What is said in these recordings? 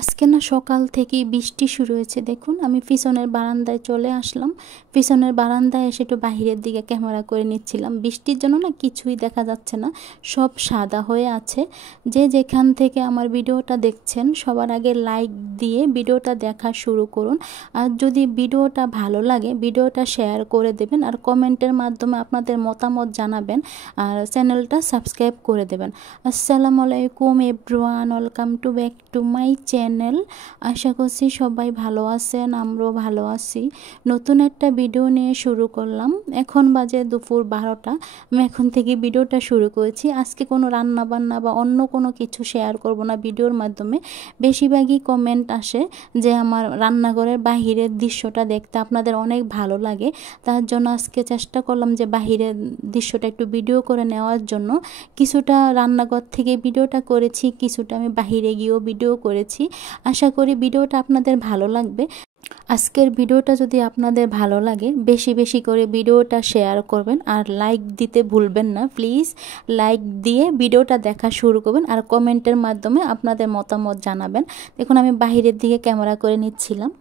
আজকে না সকাল থেকেই বৃষ্টি শুরু হয়েছে। দেখুন আমি পিছনের বারান্দায় চলে আসলাম। পিছনের বারান্দায় এসে একটু বাহিরের দিকে ক্যামেরা করে নিচ্ছিলাম। বৃষ্টির জন্য না কিছুই দেখা যাচ্ছে না, সব সাদা হয়ে আছে। যে যেখান থেকে আমার ভিডিওটা দেখছেন সবার আগে লাইক দিয়ে ভিডিওটা দেখা শুরু করুন। আর যদি ভিডিওটা ভালো লাগে ভিডিওটা শেয়ার করে দেবেন, আর কমেন্টের মাধ্যমে আপনাদের মতামত জানাবেন, আর চ্যানেলটা সাবস্ক্রাইব করে দেবেন। আসসালামু আলাইকুম everyone, welcome to back to my channel. আশা করছি সবাই ভালো আছেন, আমরাও ভালো আছি। নতুন একটা ভিডিও নিয়ে শুরু করলাম। এখন বাজে দুপুর 12টা। আমি এখন থেকে ভিডিওটা শুরু করেছি। আজকে কোনো রান্না বান্না বা অন্য কোনো কিছু শেয়ার করব না ভিডিওর মাধ্যমে। বেশিরভাগই কমেন্ট আসে যে আমার রান্নাঘরের বাহিরের দৃশ্যটা দেখতে আপনাদের অনেক ভালো লাগে। তার জন্য আজকে চেষ্টা করলাম যে বাহিরের দৃশ্যটা একটু ভিডিও করে নেওয়ার জন্য। কিছুটা রান্নাঘর থেকে ভিডিওটা করেছি, কিছুটা আমি বাহিরে গিয়েও ভিডিও করেছি। আশা করি ভিডিওটা আপনাদের ভালো লাগবে। আজকের ভিডিওটা যদি আপনাদের ভালো লাগে বেশি বেশি করে ভিডিওটা শেয়ার করবেন, আর লাইক দিতে ভুলবেন না প্লিজ। লাইক দিয়ে ভিডিওটা দেখা শুরু করবেন, আর কমেন্টের মাধ্যমে আপনাদের মতামত জানাবেন। দেখুন আমি বাহিরের দিকে ক্যামেরা করে নিচ্ছিলাম।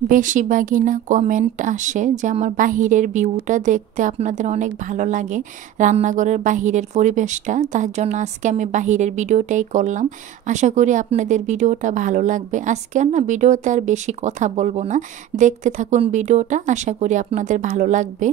বেশিরভাগই না কমেন্ট আসে যে আমার বাহিরের ভিউটা দেখতে আপনাদের অনেক ভালো লাগে, রান্নাঘরের বাহিরের পরিবেশটা। তার জন্য আজকে আমি বাহিরের ভিডিওটাই করলাম। আশা করি আপনাদের ভিডিওটা ভালো লাগবে। আজকে আর না ভিডিওতে আর বেশি কথা বলবো না, দেখতে থাকুন ভিডিওটা, আশা করি আপনাদের ভালো লাগবে।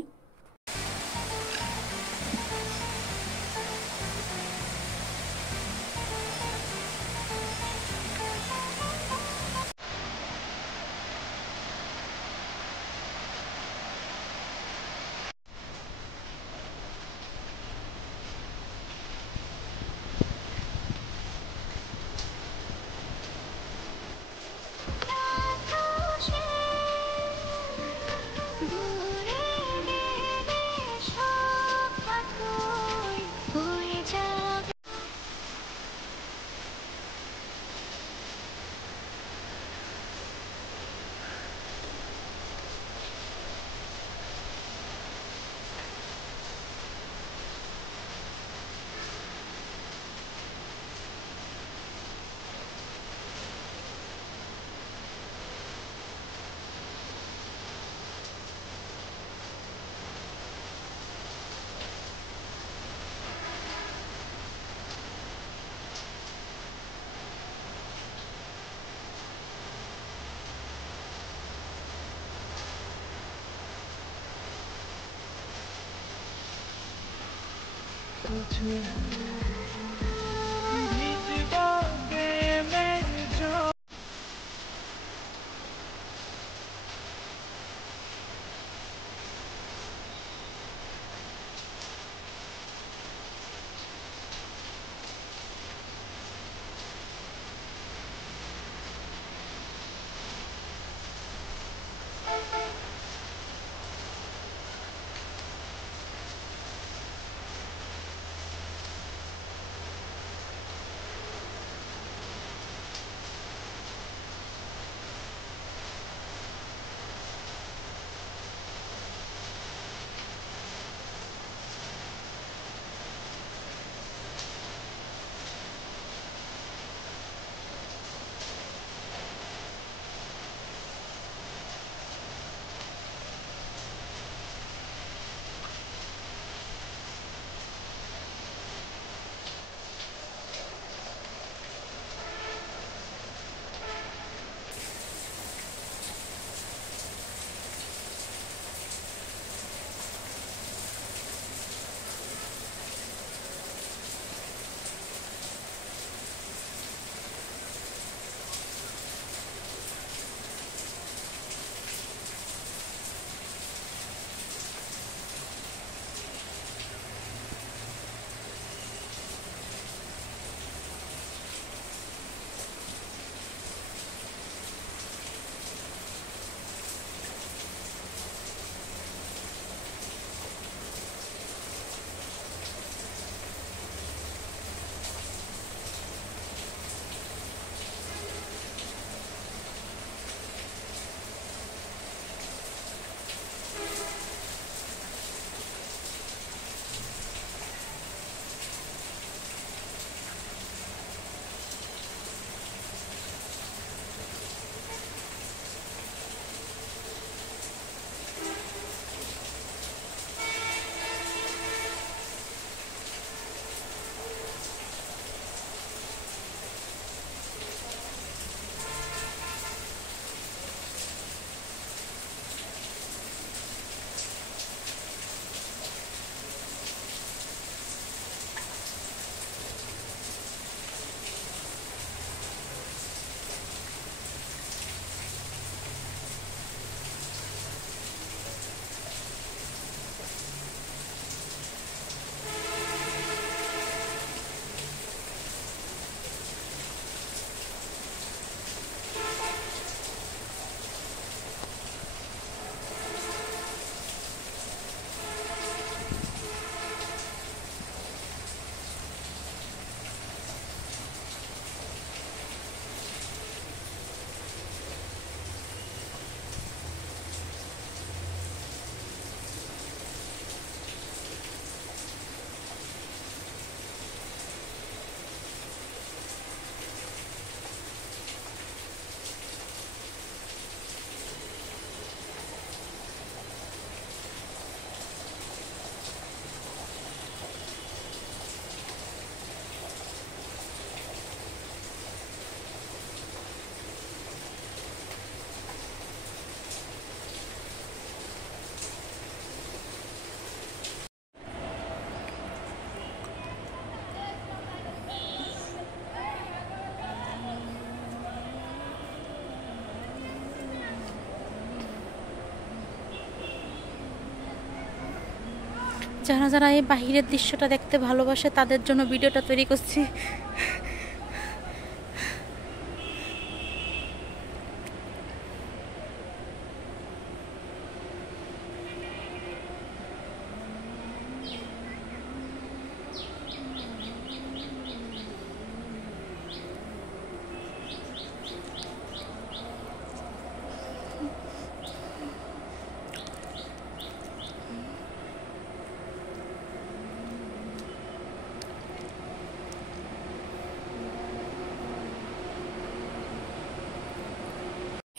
যারা যারা এই বাহিরের দৃশ্যটা দেখতে ভালোবাসে তাদের জন্য ভিডিওটা তৈরি করছি।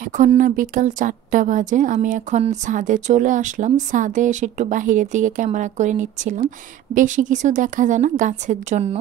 এখন না বিকাল 4টা বাজে, আমি এখন ছাদে চলে আসলাম। ছাদে এসে একটু বাহিরের দিকে ক্যামেরা করে নিচ্ছিলাম, বেশি কিছু দেখা যায় না গাছের জন্য।